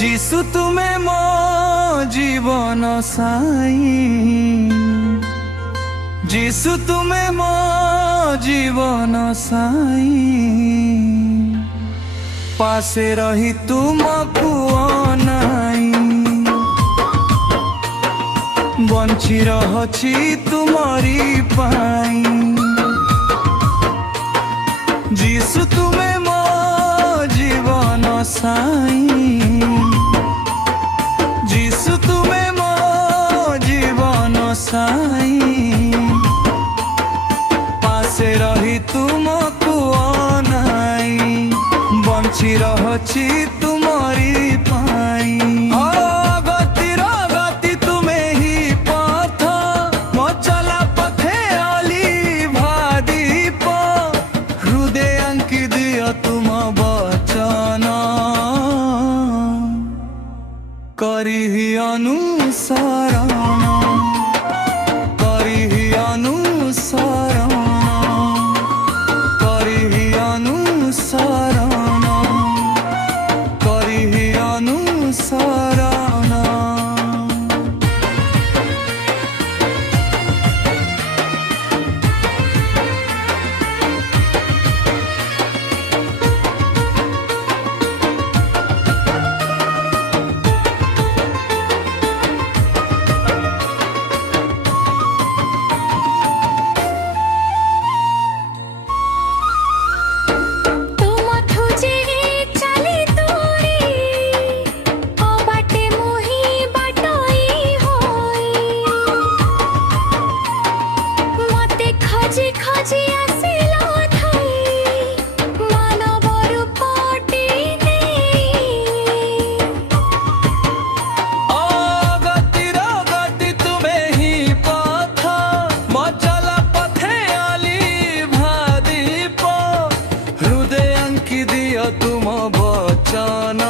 যিশু তুমি মো জীবন সাই, যিশু তুমি মো জীবন সাই, পাশে রহি তুমকু অনাই, বঞ্চি রহছি তুমরি পাই। যিশু তুমি মো জীবন সাই, যিশু তুমি মো জীবন সাই, পাশে রহি তুমকু অনাই, বঞ্চি রহছি তুমরি পাই। গতির গতি তুমে হি পথ, মো চলা পথে অলিভা দীপ, হৃদয় অঙ্কি দিও তুম বচন, করিহি অনুসরণ, করিহি অনুসরণ, করিহি অনুসরণ, করিহি অনুসরণ। তুম বচন